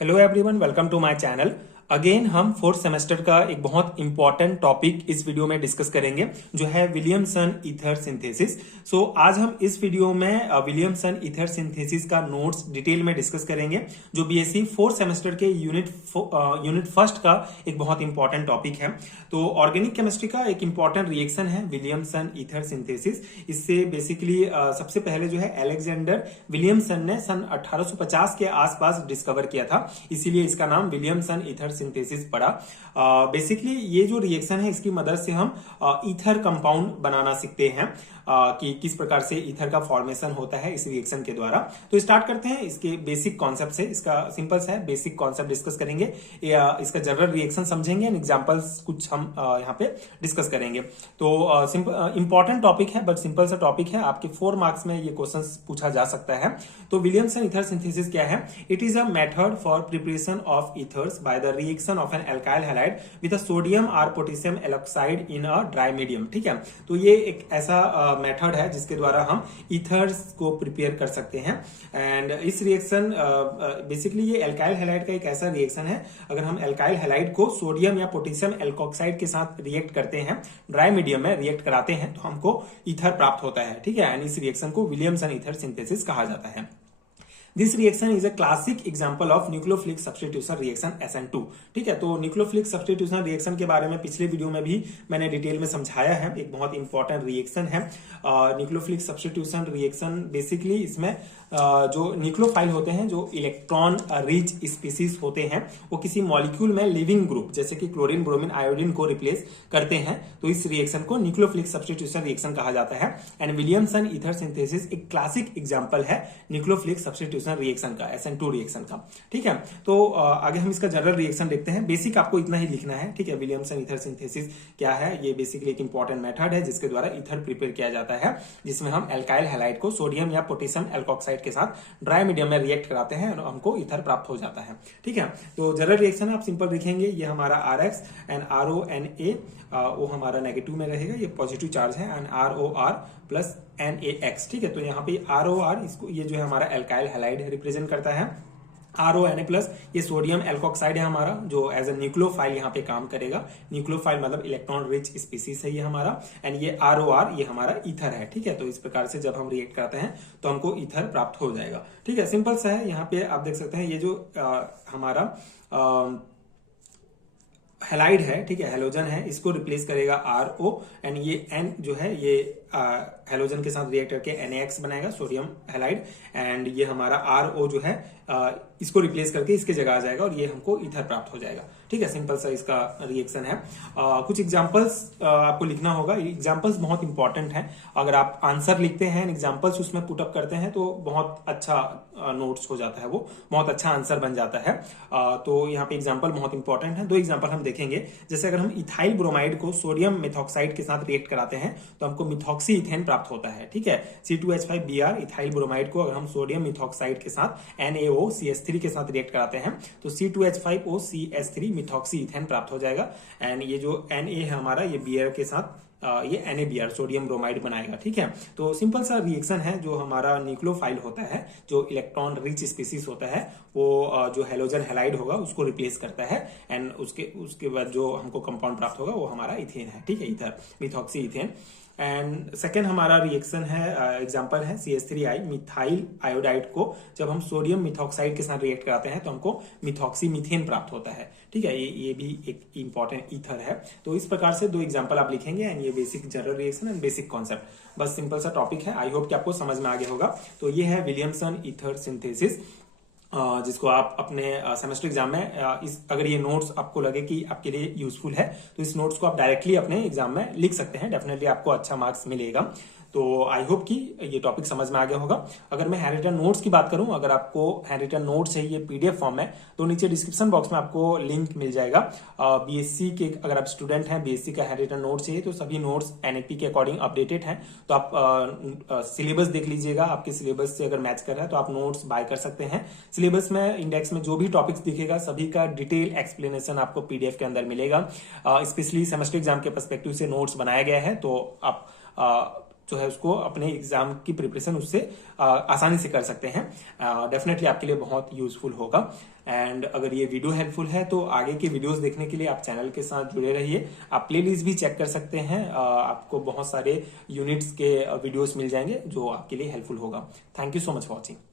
Hello everyone, welcome to my channel. Again हम fourth semester का एक बहुत इंपॉर्टेंट टॉपिक इस वीडियो में डिस्कस करेंगे, जो है विलियमसन ईथर सिंथेसिस। सो आज हम इस वीडियो में विलियमसन ईथर सिंथेसिस का नोट्स डिटेल में डिस्कस करेंगे, जो बीएससी फोर्थ सेमेस्टर के यूनिट फर्स्ट का एक बहुत इंपॉर्टेंट टॉपिक है। तो ऑर्गेनिक केमिस्ट्री का एक इंपॉर्टेंट रिएक्शन है विलियमसन ईथर सिंथेसिस। इससे बेसिकली सबसे पहले जो है अलेक्जेंडर विलियमसन ने सन 1850 के आसपास डिस्कवर किया था, इसीलिए इसका नाम विलियमसन ईथर सिंथेसिस पड़ा। बेसिकली ये जो रिएक्शन है, इसकी मदद से हम ईथर कंपाउंड बनाना सीखते हैं कि किस प्रकार से ईथर का फॉर्मेशन होता है इस रिएक्शन के द्वारा। तो स्टार्ट करते हैं इसके बेसिक कॉन्सेप्ट से। इसका सिंपल सा है, बेसिक कॉन्सेप्ट डिस्कस करेंगे, इसका जनरल रिएक्शन समझेंगे एंड एग्जांपल्स कुछ हम यहाँ पे डिस्कस करेंगे। तो इंपॉर्टेंट टॉपिक है, बट सिंपल सा टॉपिक है, आपके 4 मार्क्स में ये क्वेश्चन पूछा जा सकता है। तो विलियमसन ईथर सिंथेसिस क्या है? It is a method for preparation of ethers by the reaction of an alkyl halide with a sodium और potassium alkoxide in a dry medium. ठीक है, तो ये एक ऐसा मेथड है जिसके द्वारा हम ईथर्स को प्रिपेयर कर सकते हैं। एंड इस रिएक्शन बेसिकली ये एल्काइल हैलाइड का एक ऐसा रिएक्शन है, अगर हम एल्काइल हैलाइड को सोडियम या पोटेशियम एल्कोक्साइड के साथ रिएक्ट करते हैं, ड्राई मीडियम में रिएक्ट कराते हैं, तो हमको ईथर प्राप्त होता है। ठीक है, एंड इस रिएक्शन को विलियमसन ईथर सिंथेसिस कहा जाता है। This reaction is a classic example of nucleophilic substitution reaction SN2। ठीक है, तो न्यूक्लियोफिलिक सब्स्टिट्यूशन रिएक्शन के बारे में पिछले वीडियो में भी मैंने डिटेल में समझाया है। एक बहुत इंपॉर्टेंट रिएक्शन है न्यूक्लियोफिलिक सब्स्टिट्यूशन रिएक्शन। बेसिकली इसमें जो न्यूक्लियोफाइल होते हैं, जो इलेक्ट्रॉन रिच स्पीसीज होते हैं, वो किसी मॉलिक्यूल में लिविंग ग्रुप जैसे कि क्लोरीन, ब्रोमीन, आयोडीन को रिप्लेस करते हैं। तो इस रिएक्शन को न्यूक्लियोफिलिक सब्स्टिट्यूशन रिएक्शन कहा जाता है। एंड विलियमसन ईथर सिंथेसिस एक क्लासिक एग्जांपल है न्यूक्लियोफिलिक सब्स्टिट्यूशन रिएक्शन का, SN2 रिएक्शन का। ठीक है, तो आगे हम इसका जनरल रिएक्शन देखते हैं। बेसिक आपको इतना ही लिखना है। ठीक है, विलियमसन ईथर सिंथेसिस क्या है? ये बेसिकली एक इंपॉर्टेंट मेथड है जिसके द्वारा ईथर प्रिपेयर किया जाता है, जिसमें हम एल्काइल हैलाइड को सोडियम या पोटेशियम एल्कोक्साइड के साथ ड्राई मीडियम में रिएक्ट कराते हैं और हमको ईथर प्राप्त हो जाता है। ठीक है, तो जनरल रिएक्शन आप सिंपल लिखेंगे, ये हमारा RX एंड RONA वो हमारा नेगेटिव में रहेगा, ये पॉजिटिव चार्ज है, एंड ROR प्लस NaX। ठीक है, तो यहाँ पे ROR इसको ये जो है हमारा एल्काइल हैलाइड रिप्रेजेंट करता है। RONA प्लस ये सोडियम एल्कोक्साइड है हमारा, जो एज अ न्यूक्लियोफाइल यहाँ पे काम करेगा। न्यूक्लियोफाइल मतलब इलेक्ट्रॉन रिच स्पीसीज है ये हमारा। एंड ये ROR ये हमारा ईथर है। ठीक है, तो इस प्रकार से जब हम रिएक्ट करते हैं तो हमको ईथर प्राप्त हो जाएगा। ठीक है, सिंपल सा है। यहाँ पे आप देख सकते हैं ये जो हमारा हैलाइड है, ठीक है, हेलोजन है, इसको रिप्लेस करेगा RO एंड ये N जो है ये हेलोजन के साथ रिएक्ट करके NaX बनाएगा, सोडियम हैलाइड। एंड ये हमारा RO जो है इसको रिप्लेस करके इसके जगह आ जाएगा और ये हमको ईथर प्राप्त हो जाएगा। ठीक है, सिंपल सा इसका रिएक्शन है। कुछ एग्जांपल्स आपको लिखना होगा। एग्जांपल्स बहुत इंपॉर्टेंट है। अगर आप आंसर लिखते हैं, एग्जांपल्स उसमें पुटअप करते हैं, तो बहुत अच्छा नोट्स हो जाता है, वो बहुत अच्छा आंसर बन जाता है। तो यहाँ पे एग्जांपल बहुत इंपॉर्टेंट है। 2 एग्जांपल हम देखेंगे। जैसे अगर हम इथाइल ब्रोमाइड को सोडियम मिथॉक्साइड के साथ रिएक्ट कराते हैं तो हमको मिथॉक्सी इथेन प्राप्त होता है। ठीक है, C2H5Br इथाइल ब्रोमाइड को अगर हम सोडियम मिथॉक्साइड के साथ NaOCH3 के साथ रिएक्ट कराते हैं तो C2H5OCH3 मिथॉक्सी इथेन प्राप्त हो जाएगा। एंड ये जो Na है हमारा, ये Br के साथ ये NaBr सोडियम ब्रोमाइड बनाएगा। ठीक है, तो सिंपल सा रिएक्शन है। जो हमारा न्यूक्लियोफाइल होता है, जो इलेक्ट्रॉन रिच स्पीसीज होता है, वो जो हेलोजन हैलाइड होगा उसको रिप्लेस करता है। एंड उसके बाद जो हमको कंपाउंड प्राप्त होगा वो हमारा इथेन है। ठीक है, ether methoxy ethane. And second हमारा रिएक्शन है, एग्जांपल है CH3I मिथाइल आयोडाइड को जब हम सोडियम मिथॉक्साइड के साथ रिएक्ट कराते हैं तो हमको मिथॉक्सी मीथेन प्राप्त होता है। ठीक है, ये भी एक इंपॉर्टेंट ईथर है। तो इस प्रकार से 2 एग्जांपल आप लिखेंगे एंड ये basic general reaction and basic concept, बस सिंपल सा टॉपिक है। आई होप कि आपको समझ में आ गया होगा। तो ये है विलियमसन ईथर सिंथेसिस, जिसको आप अपने सेमेस्टर एग्जाम में अगर ये नोट्स आपको लगे कि आपके लिए यूजफुल है तो इस नोट्स को आप डायरेक्टली अपने एग्जाम में लिख सकते हैं। डेफिनेटली आपको अच्छा मार्क्स मिलेगा। तो आई होप कि ये टॉपिक समझ में आ गया होगा। अगर मैं हैंड रिटन नोट्स की बात करूं, अगर आपको हैंड रिटन नोट्स चाहिए PDF फॉर्म में, तो नीचे डिस्क्रिप्शन बॉक्स में आपको लिंक मिल जाएगा। BSc के अगर आप स्टूडेंट हैं, BSc का हैंड रिटन नोट्स चाहिए, तो सभी नोट्स NAP के अकॉर्डिंग अपडेटेड हैं। तो आप सिलेबस देख लीजिएगा, आपके सिलेबस से अगर मैच कर रहा है तो आप नोट्स बाय कर सकते हैं। सिलेबस में इंडेक्स में जो भी टॉपिक्स दिखेगा सभी का डिटेल एक्सप्लेनेशन आपको PDF के अंदर मिलेगा। स्पेशली सेमेस्टर एग्जाम के पर्सपेक्टिव से नोट्स बनाया गया है, तो आप जो है उसको अपने एग्जाम की प्रिपरेशन उससे आसानी से कर सकते हैं। डेफिनेटली आपके लिए बहुत यूजफुल होगा। एंड अगर ये वीडियो हेल्पफुल है तो आगे के वीडियोस देखने के लिए आप चैनल के साथ जुड़े रहिए। आप प्लेलिस्ट भी चेक कर सकते हैं, आपको बहुत सारे यूनिट्स के वीडियोस मिल जाएंगे जो आपके लिए हेल्पफुल होगा। Thank you so much for watching.